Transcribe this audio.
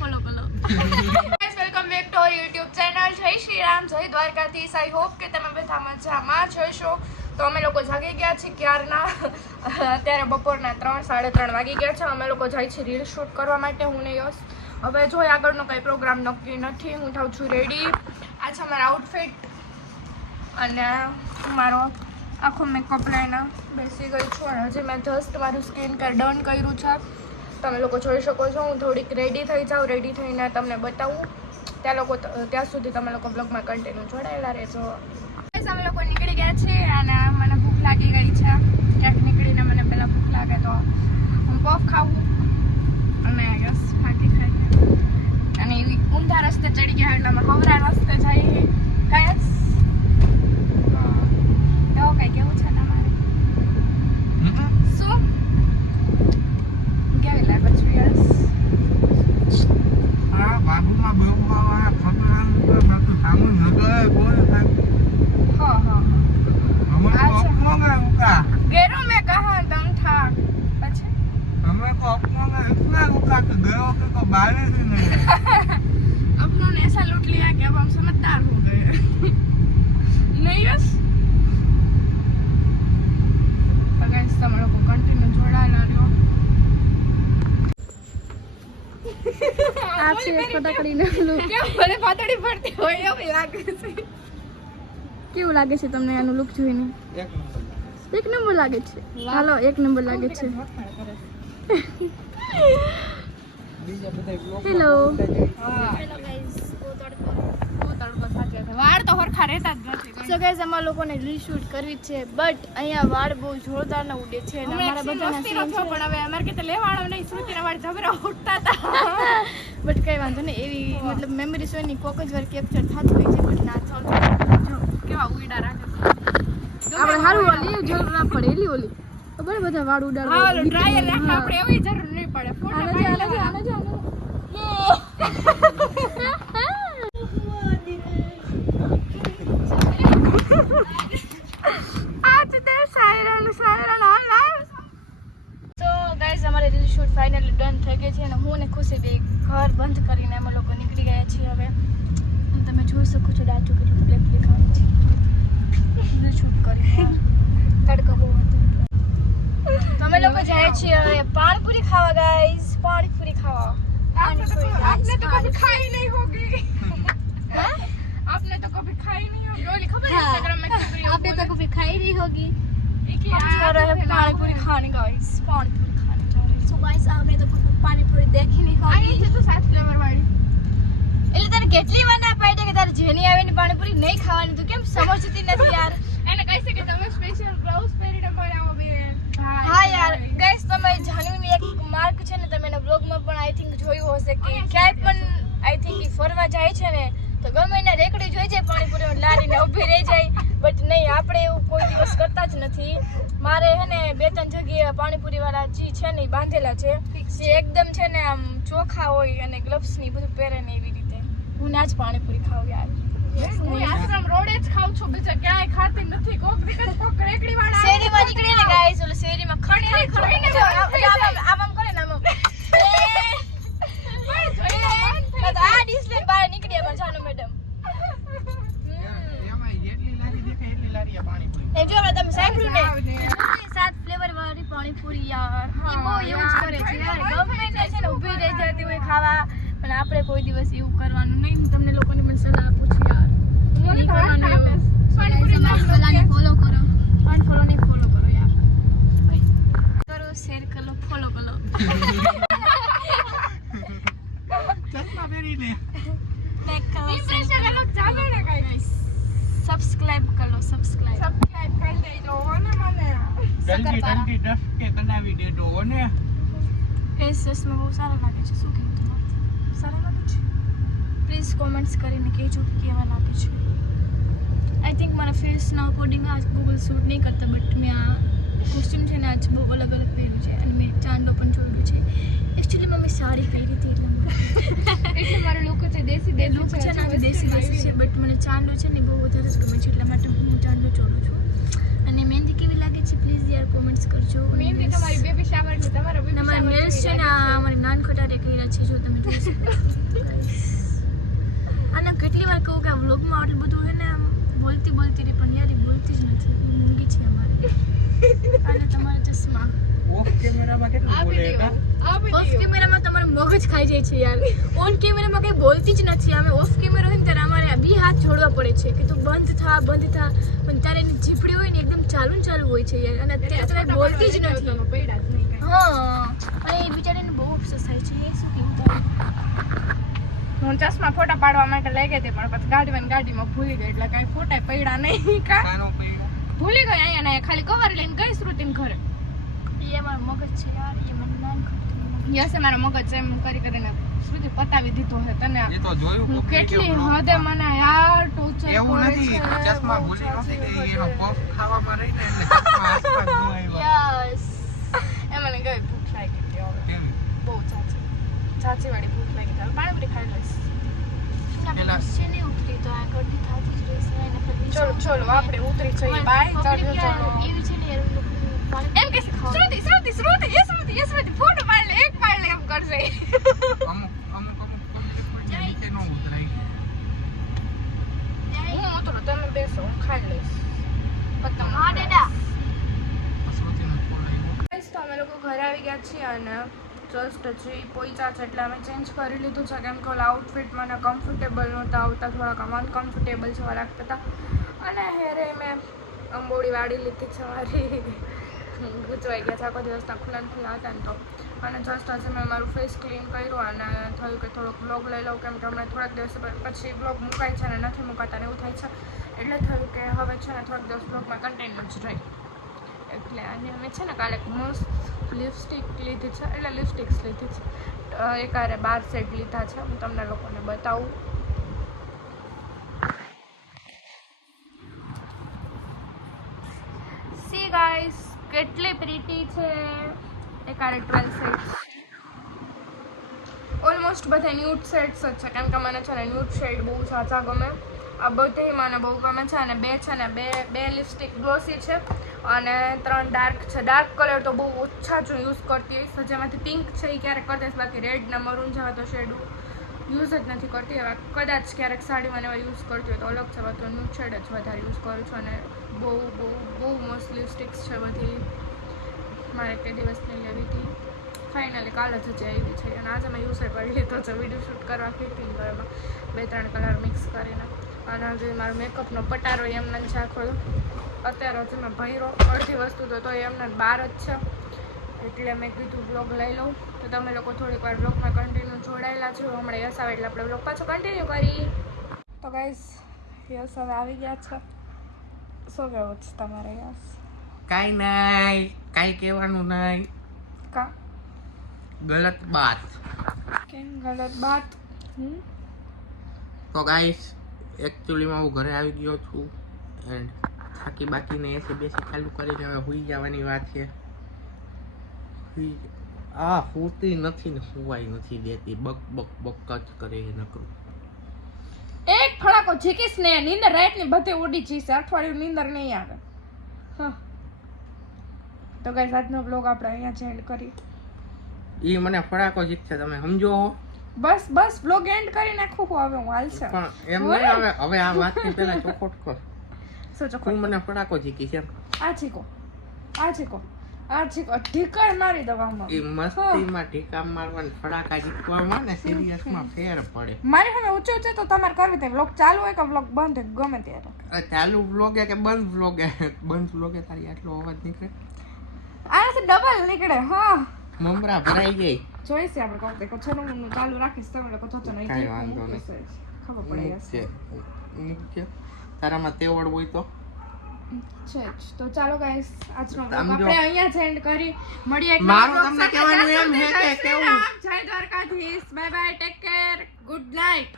Follow કરો. Guys welcome back to our YouTube channel. જય શ્રી રામ, જય દ્વારકાધીશ. આઈ હોપ કે તમે બધા મજામાં જશો. તો અમે લોકો જાગી ગયા છીએ ક્યારના. અત્યારે બપોરના 3-3:30 વાગી ગયા છે. અમે લોકો જાય છે રીલ શૂટ કરવા માટે, હું ને યશ. હવે જો આગળનો કંઈ પ્રોગ્રામ નક્કી નથી. હું થાઉં છું રેડી. આ છે મારા આઉટફિટ અને મારો આખો મેકઅપ લઈને બેસી ગઈ છું. અને હજી મેં જસ્ટ મારું સ્કિન કેર ડન કર્યું છે. તમે લોકો જોઈ શકો છો. હું થોડીક રેડી થઈ જાઉં, રેડી થઈને તમને બતાવું. ત્યાં સુધી તમે લોકો બ્લોગમાં કન્ટિન્યુ જોડાયેલા રહેજો. અમે લોકો નીકળી ગયા છીએ અને મને ભૂખ લાગી ગઈ છે. ક્યાંક નીકળીને મને પહેલાં ભૂખ લાગે તો હું પફ ખાવું અને યસ ફાંકી ખાઈ અને એવી ઊંધા રસ્તે ચડી ગયા એટલે અમે હવરા રસ્તે જઈએ. કયા કેવો કઈ કેવું છે તમારે? શું કેવી લાગે છે યસ? બાબુમાં બહુ ખબર સામે નગર બોલ गेरो में कहा दम था પછી हमें को अपनों में इतना रुका कि गयो के को बारे ही नहीं अपनों ने ऐसा लूट लिया कि अब हम समझदार हो गए नहीं यस अगर इस समय को कंटिन्यू जोड़ाना रहो આ છે ફટાકડીને લુક. કેમ ભલે પાતળી પડતી હોય એવું લાગે છે. કેવું લાગે છે તમને આનું લુક જોઈને? એક નંબર લાગે છે. હાલો 1 નંબર લાગે છે. હેલો વાળ તો હરખા રહેતા જ નથી. સો ગાઈઝ અમારા લોકોને રીલ શૂટ કરવી છે બટ અહીંયા વાળ બહુ જોરદાર ના ઉડે છે અને અમારા બધાના સીન છે પણ હવે અમારે કે લેવાળો નહીં શ્રુતિના વાળ જબરા ઉડતા હતા બટ કઈ વાંધો નહીં. એવી મતલબ મેમરીઝ હોય ની કોક જ વાર કેપ્ચર થતી હોય છે બટ ના ચાલતું. કેવા ઉડા રાખે આપણે હારું ઓલી જરૂર ના પડે એલી ઓલી ખબર બધા વાળ ઉડાડવા. હા ડ્રાયર રાખે આપણે એવી જરૂર નહીં પડે. ફોટો અમારે રીલ શૂટ ફાઇનલી ડન થઈ ગઈ છે અને હું ને ખુશી બે ઘર બંધ કરીને અમે લોકો નીકળી ગયા છીએ. હવે તમે જોઈ શકો છો ડાચું કેટલું બ્લેક દેખાવાનું છે. રીલ શૂટ કરી તડકો બહુ હતો. અમે લોકો જાય છીએ હવે પાણીપુરી ખાવા ગાઈસ. પાણીપુરી ખાવા. आपने तो कभी खाई नहीं होगी आपने तो कभी खाई नहीं होगी ओली खबर है इंस्टाग्राम में क्या आपने तो कभी खाई नहीं होगी. जा रहे हैं पानीपुरी खाने गाइस. पानीपुरी खाने जा रहे हैं. सो गाइस आपने तो पानीपुरी देखी नहीं होगी. आई है तो 7 फ्लेवर वाली એટલે તને કેટલી વાર ના પાડી કે તારે જેની આવેની પાણીપુરી નહીં ખાવાની તું કેમ સમજતી નથી યાર? એને કહી છે કે તમે સ્પેશિયલ બ્લાઉઝ પહેરીને બનાવો બેન. હા યાર ગાઈસ તમે જાનવીની એક માર્ક છે ને તમે એના બ્લોગમાં પણ આઈ થિંક જોયું હશે કે ક્યાંય પણ આઈ થિંક ઈ ફરવા જાય છે ને તો ગમે એને રેકડી જોઈ જાય પાણીપુરી લારીને ઊભી રહી જાય બટ નહીં આપણે એવું કોઈ દિવસ કરતા જ નથી. મારે હે ને 2-3 જગ્યાએ પાણીપુરી વાળા જી છે ને બાંધેલા છે જે એકદમ છે ને આમ ચોખા હોય અને ગ્લવ્સ ની બધું પહેરે ને એવી રીતે હું ના જ પાણીપુરી ખાવ યાર. હું આશ્રમ રોડે જ ખાઉં છું બીજા ક્યાંય ખાતી નથી. કોક દીકરી કોક રેકડી વાળા શેરીમાં નીકળે ને ગાઈસ ઓલે શેરીમાં ખડીને આમ કરે ને આમ આ ડીશ લઈને બહાર નીકળી અમાર જાનુ મેડમ. એમાં જેટલી લારી દેખાય એટલી લારી પાણીપુરી. એ જો તમે સાંભળ્યું ને 7 ફ્લેવર વાળી પાણીપુરી યાર. ઈ બહુ યુઝ કરે છે યાર. ગમે તે છે ને ઊભી રહી જતી હોય ખાવા પણ આપણે કોઈ દિવસ એવું કરવાનું નહીં. હું તમને લોકોને પણ સલાહ આપું છું યાર. નહીં કરવાનું એવું. પાણીપુરી સલાહને ફોલો કરો. અનફોલો નહીં ફોલો કરો યાર. કરો શેર કરો ફોલો કરો. ચશ્મા પહેરીને ઇમ્પ્રેશન અલગ ચાલે ને ગાઈસ. સબસ્ક્રાઇબ કરો સબસ્ક્રાઇબ કરી દેજો ને મને જલ્દી 10K કરાવી દેજો ને. ફેસ ચશ્મા બહુ સારા લાગે છે. શું કહેવું તમારે? સારા લાગે છે? પ્લીઝ કોમેન્ટ્સ કરીને કહેજો કે કેવા લાગે છે. આઈ થિંક મારા ફેસના અકોર્ડિંગ આ ગૂગલ શૂટ નહીં કરતા બટ મેં આ કોસ્ટ્યુમ છે ને આજ બહુ અલગ અલગ પહેર્યું છે અને મેં ચાંદલો પણ જોડ્યું છે. એકચ્યુઅલી મેં સાડી પહેરી હતી એટલે મારો લુક છે દેશી લુક છે ને દેશી છે બટ મને ચાંદલો છે ને બહુ વધારે જ ગમે છે એટલા માટે હું ચાંદલો ચોરું છું. અને અને મહેંદી કેવી લાગે છે પ્લીઝ યાર કોમેન્ટ્સ કરજો. મહેંદી તમારી બેબી શાવર છે, તમારા બેબી અમારા નેલ્સ છે ને આ અમારી નાનખટારે કર્યા છે, જો તમે જોઈ શકો. અને કેટલી વાર કહું કે આ વ્લોગમાં આટલું બધું છે ને આમ બોલતી રહી, પણ યાર એ બોલતી જ નથી. એ મૂંગી છે અમારે. અને તમારા ચશ્મા ઓફ કેમેરામાં કેટલું બોલે કા? ઓફ કેમેરામાં તમારું મગજ ખાઈ જાય છે યાર. ઓન કેમેરામાં કંઈ બોલતી જ નથી. અમે ઓફ કેમેરા હોય ને ત્યારે અમારે આ બી હાથ જોડવા પડે છે કે તું બંધ થા. પણ ત્યારે એની જીભડી હોય ને એકદમ ચાલુ હોય છે યાર. અને અત્યારે તો બોલતી જ નથી. હા, અને એ બિચારીને બહુ અફસોસ થાય છે. એ શું કેવું તારું? હું ચશ્મા ફોટા પાડવા માટે લઈ ગઈ હતી, પણ પછી ગાડીમાં ભૂલી ગઈ, એટલે કઈ ફોટા પડ્યા નહીં. કા કાનો પૈડા ભૂલી ગઈ અહીંયા ને ખાલી કવર લઈને ગઈ શ્રુતિન ઘરે. એ અમારું મગજ છે યાર. એ મને નાનખટારે યસે મારો મગજ એમ કરીને શ્રુતિ પતાવી દીધો છે તને. એ તો જોયું હું કોક કેટલી video હદે મને યાર ટોર્ચર એવું કરે નથી છે. ચશ્મા ભૂલી નથી ગઈ એનો પફ ખાવામાં રહીને એટલે ચશ્મા આસપાસ ન આવ્યા યસ. એ મને ગઈ ભૂખ લાગી હતી હવે. કેવી? બહુ ચાચી વાળી ભૂખ લાગી હતી. હવે પાણીપુરી ખાઈ લઈશ. પેલા છે ને ઉતરી તો આ કડી થાતી જ રહેશે. એને ફરી ચલો આપણે ઉતરી જઈએ. બાય ચડજો ચલો. એવી છે ને યાર એમ કે શ્રુતિ ફોટો પાડ લે, એક પાડ લે એમ કરશે. અમુક નીચે ન ઉતરાય હું ઉતરો તમે બેસો, હું ખાઈ લઈશ. પતંગ હા દાદા. શ્રુતિનો ફોન આવ્યો ગાઈસ, તો અમે લોકો ઘરે આવી ગયા છીએ અને જસ્ટ હજી પહોંચ્યા છે એટલે અમે ચેન્જ કરી લીધું છે, કેમ કે ઓલા આઉટફિટ મને કમ્ફર્ટેબલ નહોતા આવતા, થોડાક અનકમ્ફર્ટેબલ જેવા લાગતા હતા. અને હેરે મેં અંબોડી વાળી લીધી છે મારી. ગૂંચવાઈ ગયા છે આખો દિવસના ખુલ્લા હતા ને તો. અને જસ્ટ આજે મેં મારું ફેસ ક્લીન કર્યું અને થયું કે થોડોક બ્લોગ લઈ લઉં, કેમ કે હમણાં થોડાક દિવસ પછી બ્લોગ મુકાય છે અને નથી મુકાતા ને એવું થાય છે. એટલે થયું કે હવે છે ને થોડાક દિવસ બ્લોગમાં કન્ટેન્ટ જ રહી. એટલે અને અમે છે ને કાલે મસ્ત લિપસ્ટિક લીધી છે, એટલે લિપસ્ટિક્સ લીધી છે. એકારે 12 સેટ લીધા છે, હું તમને લોકોને બતાવું. સી ગાઈસ, કેટલી પ્રીટી છે. એકારે 12 સેટ્સ ઓલમોસ્ટ બધા ન્યૂડ સેટ્સ જ છે, કેમ કે મને છે ને ન્યૂડ શેડ બહુ સાચા ગમે. આ બધી મને બહુ ગમે છે. અને બે છે ને બે લિપસ્ટિક ગ્લોસી છે અને 3 ડાર્ક છે. ડાર્ક કલર તો બહુ ઓછા જ યુઝ કરતી હોઈશ, જેમાંથી પિંક છે એ ક્યારેક કરતી હોઈશ, બાકી રેડ ને મરૂન જેવા તો શેડ યુઝ જ નથી કરતી. હવે કદાચ ક્યારેક સાડીમાં એવા યુઝ કરતી હોય તો અલગ છે, બાકી ન્યૂડ શેડ જ વધારે યુઝ કરું છું. અને બહુ મસ્ત લિપસ્ટિક્સ છે બધી. મારે તે દિવસની લેવી હતી, ફાઇનલી કાલ જ હજી આવી છે. અને આજે મેં યુઝ કરી લીધો છે વિડીયો શૂટ કરવા ફિટિંગ કરવામાં 2-3 કલર મિક્સ કરીને. અને હજી મારો મેકઅપનો પટારો એમને જ આખો અત્યારે હજી મેં ભર્યો અડધી વસ્તુ તો એમને બહાર જ છે. એટલે મેં કીધું બ્લોગ લઈ લઉં, તો તમે લોકો થોડીક વાર બ્લોગમાં કન્ટિન્યુ જોડાયેલા છો. હમણાં યસ આવે એટલે આપણે બ્લોગ પાછો કન્ટિન્યુ કરી. તો ગાઈસ, યસ હવે આવી ગયા છે. શું કહેવું છે તમારે યસ? કાઈ નહીં, કાઈ કહેવાનું નહીં. કા ગલત બાત. કેમ ગલત બાત? તો ગાઈસ, એકચ્યુઅલીમાં હું ઘરે આવી ગયો છું એન્ડ થાકી બાકીને એસી બેસી ચાલુ કરીને હવે હુઈ જવાની વાત છે. હોતી નથી ને સુવાઈ નથી દેતી, બક જ કરે છે નકરું. એક ફડાકો ઝીકીશ ને નીંદર રાતની બધે ઉડી જશે, અઠવાડિયું નીંદર નહીં આવે. હા, તો ગાઈસ આજનો બ્લોગ આપણે અહીંયા જ એન્ડ કરીએ. એ મને ફડાકો જીતશે, તમે સમજો હો. બસ બ્લોગ એન્ડ કરી નાખું હું હવે. હું હાલશે પણ એમ નહીં, હવે આ વાતથી પહેલા ચોખોટ કર. શું ચોખ્ખું? તું મને ફડાકો જીકી છે આ છીકો ઢીકર મારી દવામાં. એ મસ્તીમાં ઢીકા મારવાને ફડાકા જીતવામાં ને સિરિયસમાં ફેર પડે. મારી સામે ઊંચું છે તો તમારે કરવી થાય. બ્લોગ ચાલુ હોય કે બ્લોગ બંધ હોય ગમે ત્યારે. ચાલુ બ્લોગે કે બંધ બ્લોગે તારી આટલો અવાજ નીકળે, આનાથી ડબલ નીકળે. હા, મમરા ભરાઈ ગઈ. જોઈશે આપણે કહું દેખો છે હું ચાલુ રાખીશ, તમે લોકો જોજો નહીં. કાંઈ વાંધો નહીં. ખબર પડે હશે. મુખ્ય તારામાં તેવડ હોય તો છે જ. તો ચાલો ગાઈસ, આજનો બ્લોગ સમજો. આપણે અહીંયા જ એન્ડ કરી. મળીએ એક મારું નવા તમને બ્લોગ સાથે. કહેવાનું એમ છે કે જય શ્રી કેવું? રામ, જય Dwarkadhish. Bye bye, take care, good night.